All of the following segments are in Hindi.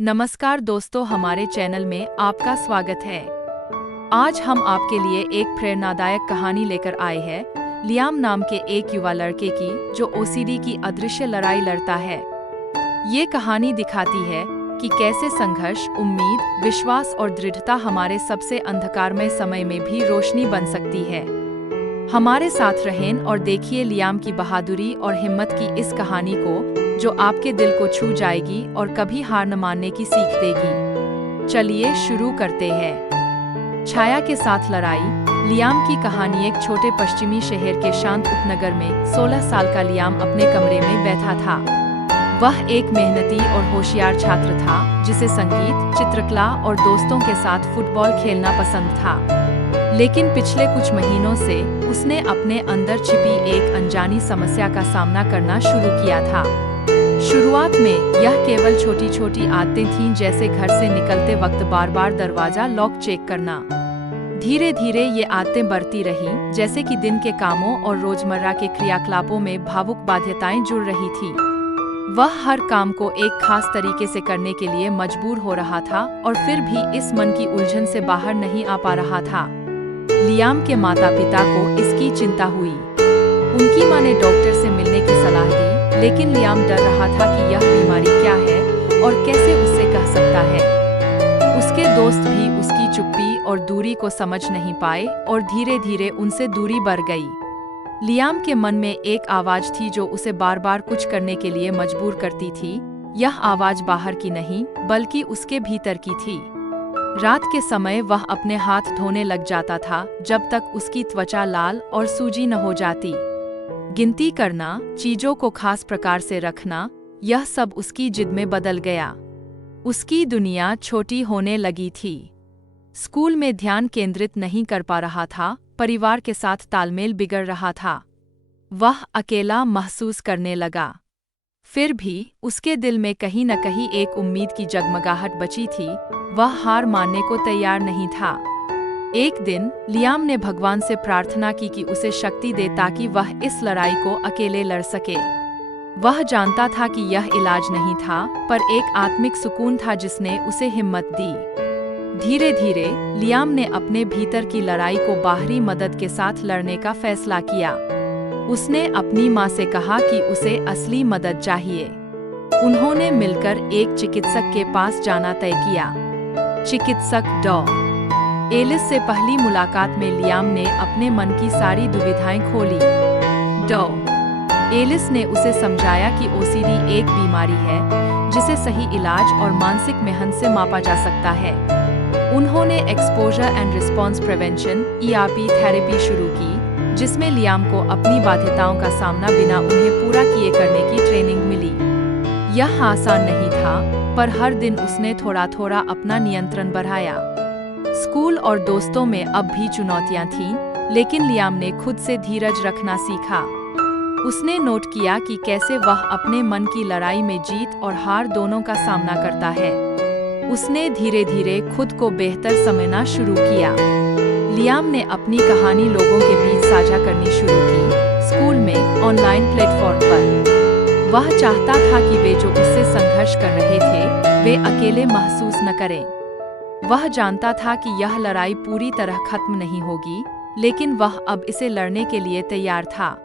नमस्कार दोस्तों, हमारे चैनल में आपका स्वागत है। आज हम आपके लिए एक प्रेरणादायक कहानी लेकर आए हैं लियाम नाम के एक युवा लड़के की जो ओसीडी की अदृश्य लड़ाई लड़ता है। ये कहानी दिखाती है कि कैसे संघर्ष, उम्मीद, विश्वास और दृढ़ता हमारे सबसे अंधकारमय समय में भी रोशनी बन सकती है। हमारे साथ रहें और देखिए लियाम की बहादुरी और हिम्मत की इस कहानी को, जो आपके दिल को छू जाएगी और कभी हार न मानने की सीख देगी। चलिए शुरू करते हैं। छाया के साथ लड़ाई। लियाम की कहानी एक छोटे पश्चिमी शहर के शांत उपनगर में 16 साल का लियाम अपने कमरे में बैठा था। वह एक मेहनती और होशियार छात्र था जिसे संगीत, चित्रकला और दोस्तों के साथ फुटबॉल खेलना पसंद था। लेकिन पिछले कुछ महीनों से उसने अपने अंदर छिपी एक अनजानी समस्या का सामना करना शुरू किया था। शुरुआत में यह केवल छोटी छोटी आदतें थीं, जैसे घर से निकलते वक्त बार बार दरवाजा लॉक चेक करना। धीरे धीरे ये आदतें बढ़ती रहीं, जैसे कि दिन के कामों और रोजमर्रा के क्रियाकलापों में भावुक बाध्यताएं जुड़ रही थी। वह हर काम को एक खास तरीके से करने के लिए मजबूर हो रहा था और फिर भी इस मन की उलझन से बाहर नहीं आ पा रहा था। लियाम के माता पिता को इसकी चिंता हुई। उनकी मां ने डॉक्टर से मिलने की सलाह दी, लेकिन लियाम डर रहा था कि यह बीमारी क्या है और कैसे उससे कह सकता है। उसके दोस्त भी उसकी चुप्पी और दूरी को समझ नहीं पाए और धीरे धीरे उनसे दूरी बढ़ गई। लियाम के मन में एक आवाज थी जो उसे बार बार कुछ करने के लिए मजबूर करती थी। यह आवाज बाहर की नहीं, बल्कि उसके भीतर की थी। रात के समय वह अपने हाथ धोने लग जाता था जब तक उसकी त्वचा लाल और सूजी न हो जाती। गिनती करना, चीजों को खास प्रकार से रखना, यह सब उसकी जिद में बदल गया। उसकी दुनिया छोटी होने लगी थी। स्कूल में ध्यान केंद्रित नहीं कर पा रहा था, परिवार के साथ तालमेल बिगड़ रहा था। वह अकेला महसूस करने लगा। फिर भी उसके दिल में कहीं न कहीं एक उम्मीद की जगमगाहट बची थी। वह हार मानने को तैयार नहीं था। एक दिन लियाम ने भगवान से प्रार्थना की कि उसे शक्ति दे ताकि वह इस लड़ाई को अकेले लड़ सके। वह जानता था कि यह इलाज नहीं था, पर एक आत्मिक सुकून था जिसने उसे हिम्मत दी। धीरे धीरे लियाम ने अपने भीतर की लड़ाई को बाहरी मदद के साथ लड़ने का फैसला किया। उसने अपनी मां से कहा कि उसे असली मदद चाहिए। उन्होंने मिलकर एक चिकित्सक के पास जाना तय किया। चिकित्सक डॉ. एलिस से पहली मुलाकात में लियाम ने अपने मन की सारी दुविधाएं खोली। डॉ. एलिस ने उसे समझाया कि ओसीडी एक बीमारी है जिसे सही इलाज और मानसिक मेहनत से मापा जा सकता है। उन्होंने exposure and response prevention (ERP) therapy शुरू की, जिसमें लियाम को अपनी बाध्यताओं का सामना बिना उन्हें पूरा किए करने की ट्रेनिंग मिली। यह आसान नहीं था, पर हर दिन उसने थोड़ा थोड़ा अपना नियंत्रण बढ़ाया। स्कूल और दोस्तों में अब भी चुनौतियां थीं, लेकिन लियाम ने खुद से धीरज रखना सीखा। उसने नोट किया कि कैसे वह अपने मन की लड़ाई में जीत और हार दोनों का सामना करता है। उसने धीरे धीरे खुद को बेहतर समझना शुरू किया। लियाम ने अपनी कहानी लोगों के बीच साझा करनी शुरू की, स्कूल में, ऑनलाइन प्लेटफॉर्म पर। वह चाहता था कि वे जो उससे संघर्ष कर रहे थे, वे अकेले महसूस न करें। वह जानता था कि यह लड़ाई पूरी तरह खत्म नहीं होगी, लेकिन वह अब इसे लड़ने के लिए तैयार था।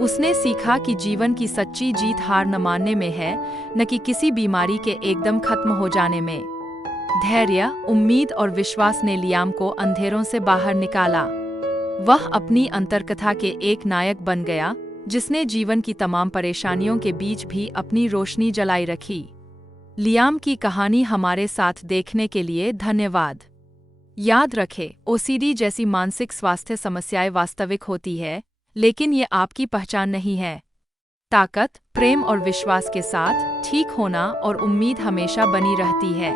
उसने सीखा कि जीवन की सच्ची जीत हार न मानने में है, न कि किसी बीमारी के एकदम खत्म हो जाने में। धैर्य, उम्मीद और विश्वास ने लियाम को अंधेरों से बाहर निकाला। वह अपनी अंतर्कथा के एक नायक बन गया, जिसने जीवन की तमाम परेशानियों के बीच भी अपनी रोशनी जलाई रखी। लियाम की कहानी हमारे साथ देखने के लिए धन्यवाद। याद रखें, ओसीडी जैसी मानसिक स्वास्थ्य समस्याएं वास्तविक होती है, लेकिन ये आपकी पहचान नहीं है। ताकत, प्रेम और विश्वास के साथ ठीक होना और उम्मीद हमेशा बनी रहती है।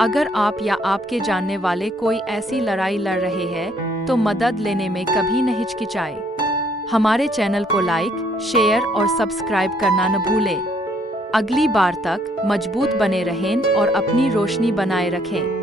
अगर आप या आपके जानने वाले कोई ऐसी लड़ाई लड़ रहे हैं, तो मदद लेने में कभी न हिचकिचाएं। हमारे चैनल को लाइक, शेयर और सब्सक्राइब करना न भूलें। अगली बार तक मजबूत बने रहें और अपनी रोशनी बनाए रखें।